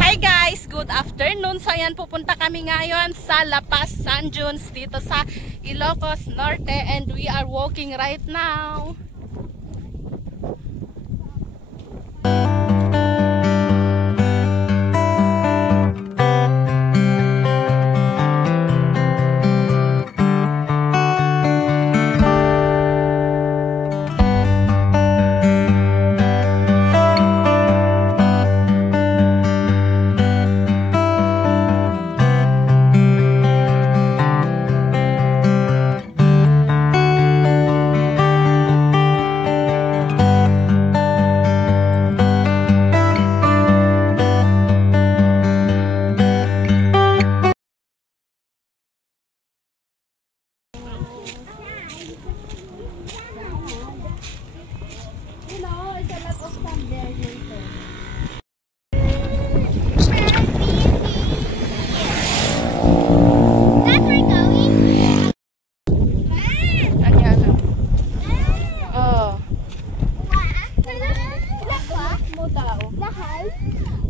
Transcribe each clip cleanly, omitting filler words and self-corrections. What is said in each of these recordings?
Hi guys! Good afternoon! So ayan, pupunta kami ngayon sa La Paz, San Juans dito sa Ilocos Norte and we are walking right now.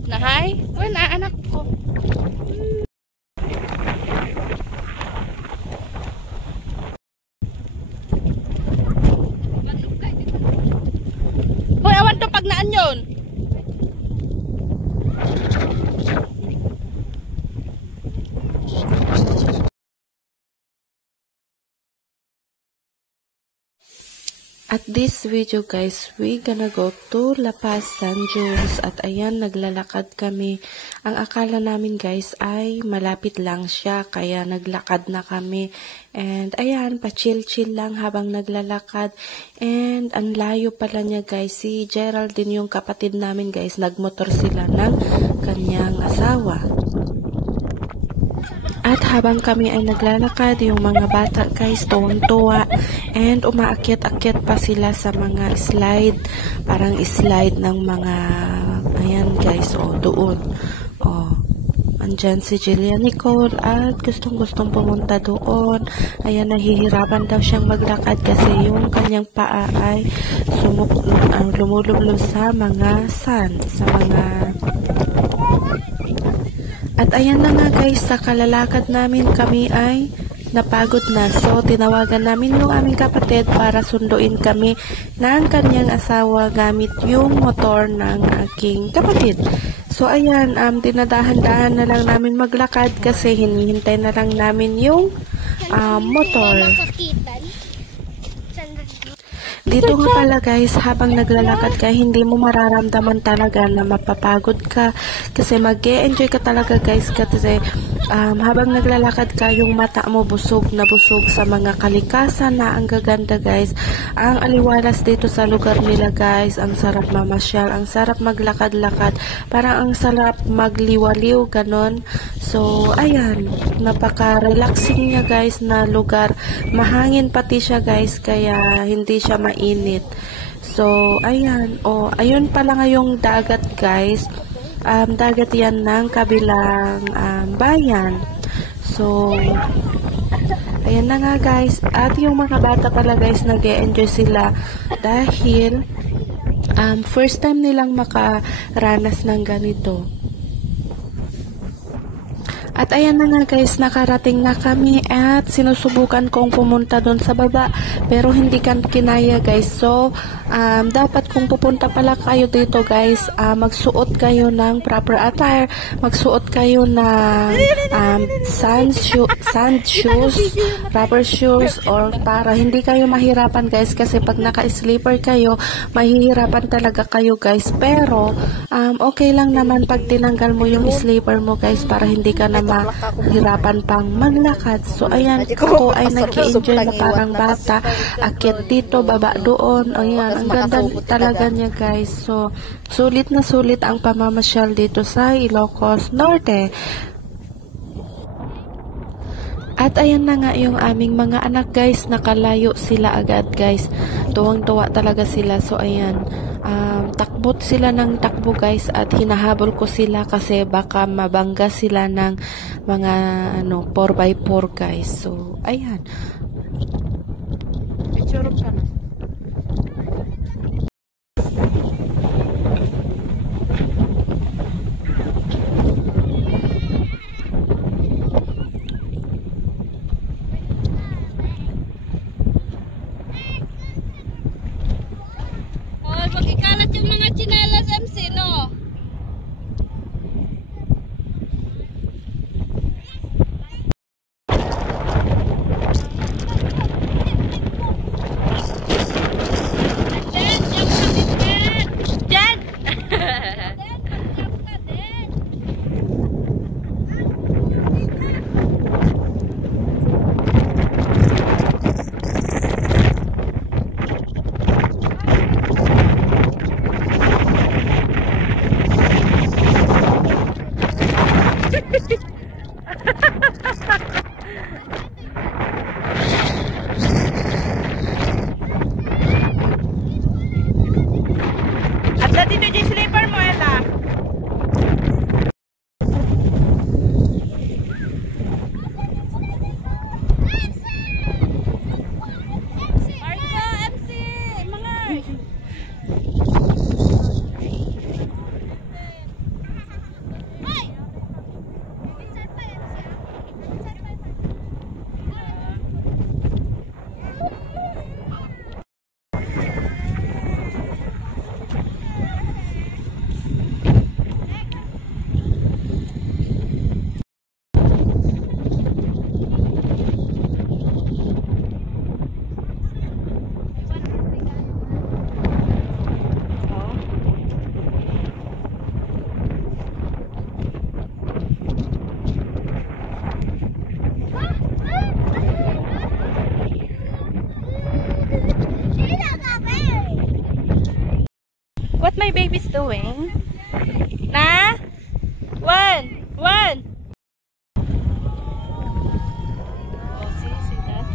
Nahay? Wala, anak ko. Hoy, awan to pag naan yun. At this video guys, we gonna go to La Paz, San Juans at ayan, naglalakad kami. Ang akala namin guys ay malapit lang siya, kaya naglakad na kami. And ayan, pa-chill-chill lang habang naglalakad. And ang layo pala niya guys, si Geraldine yung kapatid namin guys, nagmotor sila ng kanyang asawa. At habang kami ay naglalakad, yung mga bata guys, tuwang-tuwa. And umaakyat-akyat pa sila sa mga slide. Parang slide ng mga, ayan guys, doon. Andyan si Jillian Nicole at gustong-gustong pumunta doon. Ayan, nahihirapan daw siyang maglakad kasi yung kanyang paa ay lumulublob sa mga sand, sa mga... At ayan na nga guys, sa kalalakad namin kami ay napagod na. So, tinawagan namin yung aming kapatid para sunduin kami ng kanyang asawa gamit yung motor ng aking kapatid. So, ayan, dinadahan-dahan na lang namin maglakad kasi hinihintay na lang namin yung motor. Dito nga pala guys, habang naglalakad ka, hindi mo mararamdaman talaga na mapapagod ka kasi mag-e-enjoy ka talaga guys kasi habang naglalakad ka, yung mata mo busog na busog sa mga kalikasan na ang gaganda guys. Ang aliwalas dito sa lugar nila guys, ang sarap mamasyal, ang sarap maglakad-lakad, parang ang sarap magliwaliw, ganon. So, ayan, napaka-relaxing niya guys na lugar. Mahangin pati siya guys, kaya hindi siya mainit. So, ayan. Ayun pala ngayong dagat guys. Dagat yan ng kabilang bayan. So, ayan na nga guys. At yung mga bata pala guys, nag-e-enjoy sila dahil first time nilang makaranas ng ganito. At ayan na nga guys, nakarating na kami at sinusubukan kong pumunta doon sa baba pero hindi kan kinaya guys. So, dapat kung pupunta pala kayo dito guys, magsuot kayo ng proper attire, magsuot kayo ng sand shoes, proper shoes, or para hindi kayo mahirapan guys kasi pag naka-sleeper kayo, mahihirapan talaga kayo guys. Pero, okay lang naman pag tinanggal mo yung sleeper mo guys para hindi ka na mahirapan pang maglakad. So, ayan, ako ay nag-enjoy na parang bata. Akyat dito, baba doon. Ayan, ang ganda talaga niya, guys. So, sulit na sulit ang pamamasyal dito sa Ilocos Norte. At ayan na nga yung aming mga anak, guys. Nakalayo sila agad, guys. Tuwang-tuwa talaga sila. So, ayan. Takbot sila ng takbo guys at hinahabol ko sila kasi baka mabangga sila ng mga 4x4 guys. So, ayan. Picture ka na. baby's doing? Na? One. Oh, see that?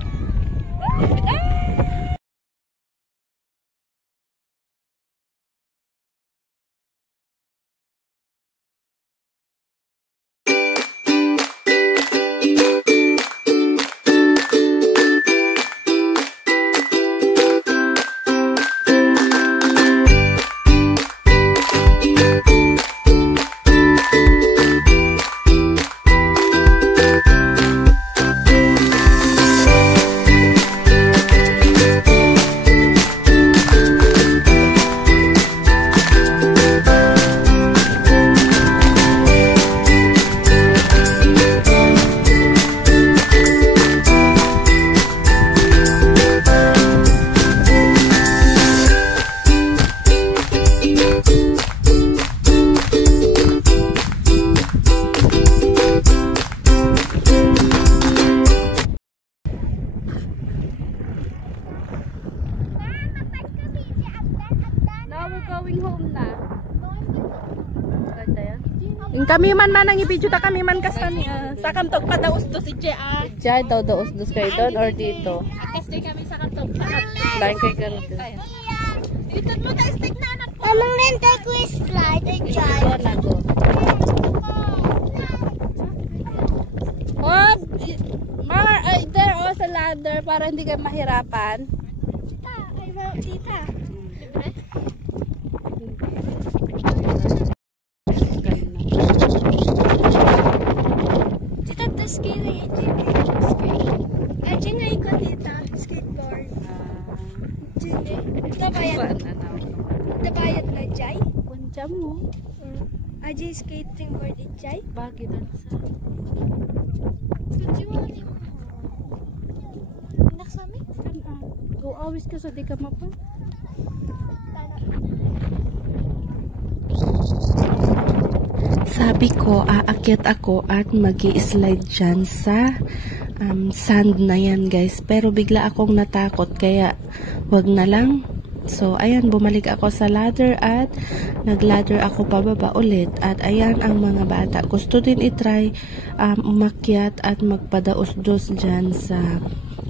Going home na. Kami man nang i-video ta kami man kasani. Sa kantok pa daos do si Jia. Jia daw daos do kay doon or dito. Akas di kami sa kantok pa. Lain kay garo. Dito mo ta stick na anak ko. Amang renta ko slide ay Jia. Oh, there also a ladder para hindi kayo mahirapan. Tita. Skating aja nga ikut dito skateboard. Jadi tabayad na jay. Kuncam mo. Aja skating board jay. Bagi dan sa. Tujuan ni. Nak sami? Go always ka sa di ka mapa. Sabi ko, aakyat ako at mag-i-slide dyan sa sand na yan guys. Pero bigla akong natakot kaya wag na lang. So ayan, bumalik ako sa ladder at nag-ladder ako pababa ulit. At ayan ang mga bata. Gusto din itry umakyat at magpadaos-dos dyan sa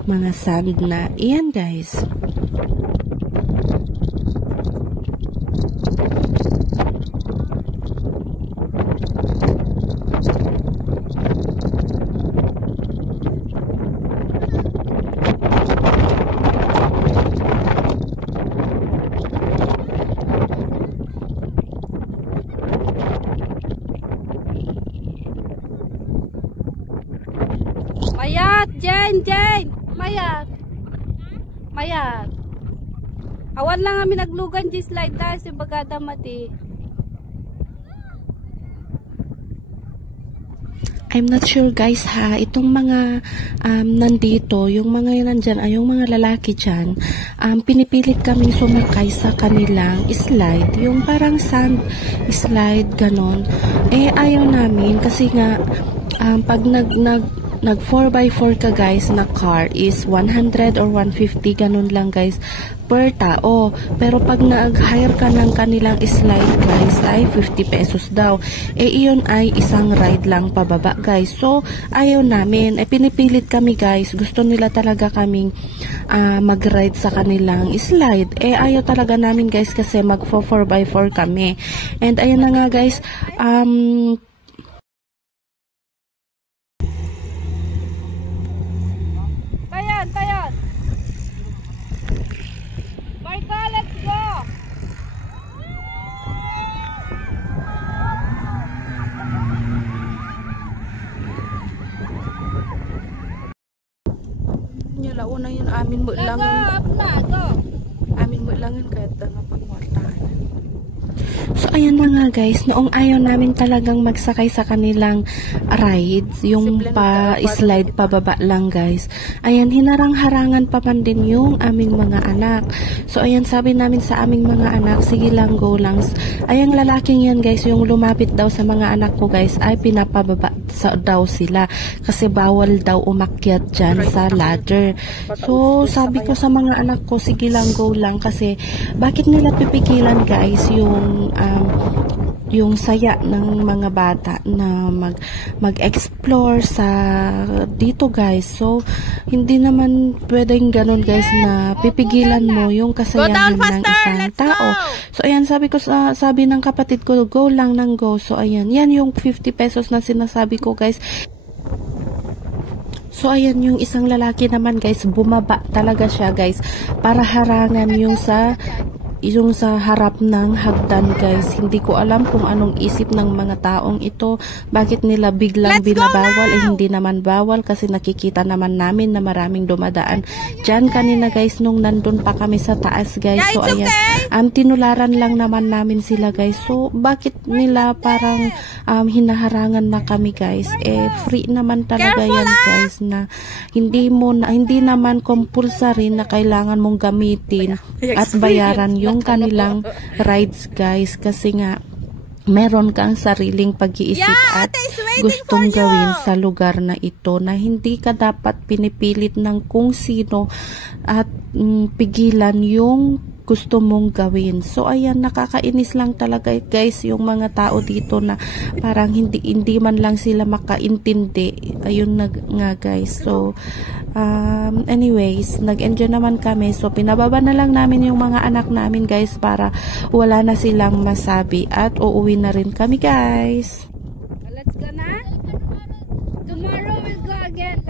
mga sand na. Iyan guys. Mayat, Jane, mayat. Awan lang kami naglugan di slide tayo si bagada mati. I'm not sure guys ha, itong mga nandito, yung mga nandyan ay yung mga lalaki dyan, pinipilit kaming sumakay sa kanilang slide, yung parang sand slide, ganon. Eh ayaw namin kasi nga, pag nag 4x4 ka guys na car is 100 or 150 ganun lang guys per tao. Pero pag nag-hire ka ng kanilang slide guys ay 50 pesos daw. Eh iyon ay isang ride lang pababa guys. So ayaw namin. Eh pinipilit kami guys. Gusto nila talaga kaming mag-ride sa kanilang slide. Eh ayaw talaga namin guys kasi mag 4x4 kami. And ayun na nga guys. Tayan. Marka, let's go. Nya launa yun amin mo lang. Amin mo lang kahit na pangwartahan. So ayan na nga guys, noong ayaw namin talagang magsakay sa kanilang rides, yung pa-slide pababa lang guys. Ayan, hinarang-harangan pa man din yung aming mga anak. So ayan, sabi namin sa aming mga anak, sige lang, go lang. Ayang lalaking yan guys, yung lumapit daw sa mga anak ko guys, ay pinapababa daw sila. Kasi bawal daw umakyat dyan sa ladder. So sabi ko sa mga anak ko, sige lang, go lang. Kasi bakit nila pipigilan guys yung yung saya ng mga bata na mag-explore sa dito guys. So hindi naman pwedeng ganun guys na pipigilan mo yung kasayahan ng isang tao. So ayan, sabi ng kapatid ko, go lang ng go. So ayan, yan yung 50 pesos na sinasabi ko guys. So ayan, yung isang lalaki naman guys, bumaba talaga siya guys para harangan yung sa harap ng hagdan guys. Hindi ko alam kung anong isip ng mga taong ito. Bakit nila biglang binabawal? Hindi naman bawal kasi nakikita naman namin na maraming dumadaan dyan kanina guys nung nandun pa kami sa taas guys. So ayan, tinularan lang naman namin sila guys. So bakit nila parang hinaharangan na kami guys? Free naman talaga yan guys, na hindi naman compulsory na kailangan mong gamitin at bayaran yung kanilang rides guys, kasi nga meron kang sariling pag-iisip at gustong gawin sa lugar na ito, na hindi ka dapat pinipilit ng kung sino at pigilan yung gusto mong gawin. So ayan, nakakainis lang talaga guys yung mga tao dito na parang hindi man lang sila makaintindi. Ayun na nga guys. So anyways, nag-enjoy naman kami. So pinababa na lang namin yung mga anak namin guys para wala na silang masabi, at uuwi na rin kami guys. Let's go na. Tomorrow we'll go again.